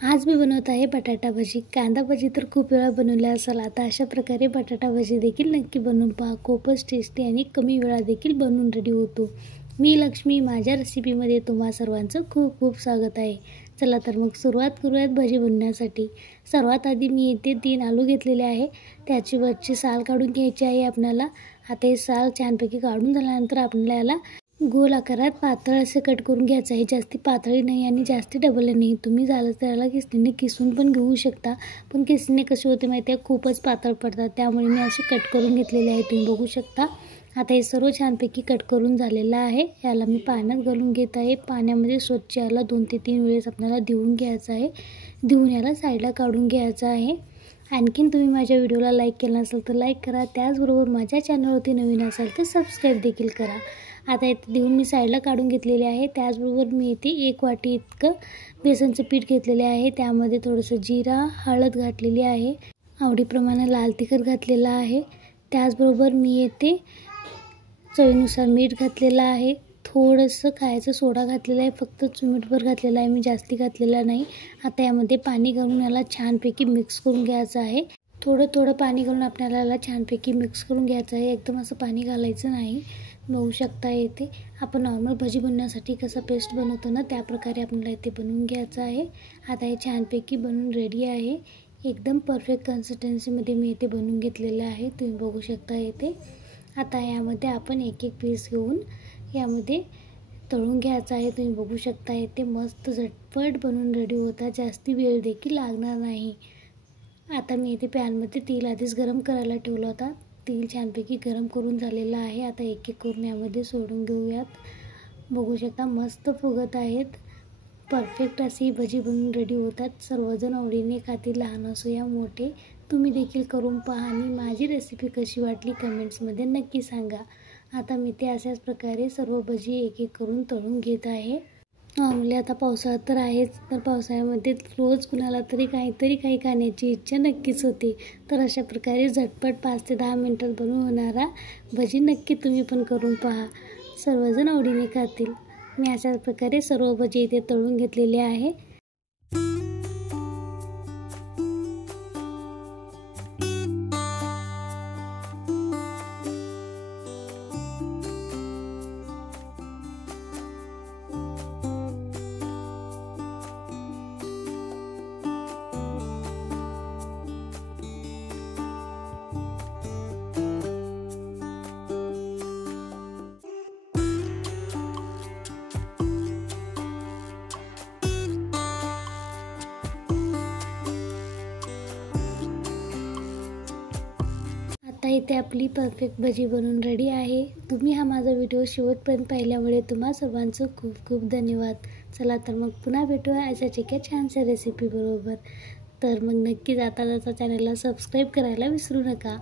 आज मी बनवत आहे बटाटा भजी। कांदा भजी तर खूप वेळा बनवले असाल, आता अशा प्रकारे बटाटा भजी देखील नक्की बनवून पहा। खूपच टेस्टी आणि कमी वेळा देखील बनवून रेडी होतो। मी लक्ष्मी, माझ्या रेसिपीमध्ये तुम्हा सर्वांचं खूप खूप स्वागत आहे। चला तर मग सुरुवात करूयात भजी बनवण्यासाठी। सर्वात आधी मी येथे 3 आलू घेतलेले आहे, त्याची वरची साल काढून घ्यायची आहे आपल्याला। आता हे साल छानपैकी काढून झाल्यानंतर आपल्याला गोल आकारात पातळ असे कट करून घ्यायचं आहे। जास्ती पातळी नाही आणि जास्ती डबल नाही। तुम्ही झालं तर याला किसणीने किसून पण घेऊ शकता, पण किसणीने कसे होते माहिती आहे, खूपच पातळ पडतात, त्यामुळे मी असे कट करून घेतलेले आहे, तुम्ही बघू शकता। आता हे सर्व छानपैकी कट करून झालेलं आहे। याला मी पाण्यात घालून घेत आहे। पाण्यामध्ये स्वच्छ याला 2 ते 3 वेळेस आपल्याला धुवून घ्यायचं आहे। धुवून याला साईडला काढून घ्यायचं आहे। आणखीन तुम्ही माझ्या व्हिडिओला लाईक केला नसेल तर लाईक करा, त्याचबरोबर माझ्या चॅनलवरती नवीन असाल तर सबस्क्राईब देखील करा। आता इथे देऊन मी साईडला काढून घेतलेले आहे। त्याचबरोबर मी इथे 1 वाटी इतकं बेसनचं पीठ घेतलेले आहे, त्यामध्ये थोडंसं जिरा, हळद घातलेली आहे, आवडीप्रमाणे लाल तिखट घातलेलं आहे। त्याचबरोबर मी येथे चवीनुसार मीठ घातलेलं आहे, थोडंसं खायचं सोडा घातलेला आहे, फक्त चिमूटभर घातलेला आहे, मी जास्ती घातलेला नाही। आता यामध्ये पाणी घालून याला छानपैकी मिक्स करून घ्यायचं आहे। थोडं थोडं पाणी घालून आपल्याला याला छानपैकी मिक्स करून घ्यायचं आहे, एकदम असं पाणी घालायचं नाही। बघू शकता इथे आपण नॉर्मल भजी बनवण्यासाठी कसा पेस्ट बनवतो ना, त्या प्रकारे आपल्याला इथे बनवून घ्यायचं आहे। आता हे छानपैकी बनवून रेडी आहे, एकदम परफेक्ट कन्सिस्टन्सीमध्ये मी इथे बनवून घेतलेलं आहे, तुम्ही बघू शकता इथे। आता यामध्ये आपण एक एक पीस घेऊन यामध्ये तळून घ्यायचं आहे, तुम्ही बघू शकता इथे मस्त झटपट बनवून रेडी होतात, जास्ती वेळ देखील लागणार नाही। आता मी इथे पॅनमध्ये तेल आधीच गरम करायला ठेवला होता, तेल छानपैकी गरम करून झालेलं आहे। आता एक एक करून यामध्ये सोडून घेऊयात। बघू शकता मस्त फुगत आहेत, परफेक्ट अशी भजी बनवून रेडी होतात। सर्वजण आवडीने खातील, लहान असो या मोठे। तुम्ही देखील करून पहा आणि माझी रेसिपी कशी वाटली कमेंट्समध्ये नक्की सांगा। आता मी ते अशाच प्रकारे सर्व भजी एक एक करून तळून घेत आहे। नॉर्मली आता पावसाळा तर आहेच, तर पावसाळ्यामध्ये रोज कुणाला तरी काही खाण्याची इच्छा नक्कीच होते, तर अशा प्रकारे झटपट 5 ते 10 मिनिटात बनवून होणारा भजी नक्की तुम्ही पण करून पहा, सर्वजण आवडीने खातील। मी अशाच प्रकारे सर्व भजी इथे तळून घेतलेले आहे। आता इथे आपली परफेक्ट भजी बनवून रेडी आहे। तुम्ही हा माझा व्हिडिओ शेवटपर्यंत पाहिल्यामुळे तुम्हा सर्वांचं खूप खूप धन्यवाद। चला तर मग पुन्हा भेटूया अशाच एका छानशा रेसिपी बरोबर। तर मग नक्कीच आता चॅनलला सबस्क्राईब करायला विसरू नका।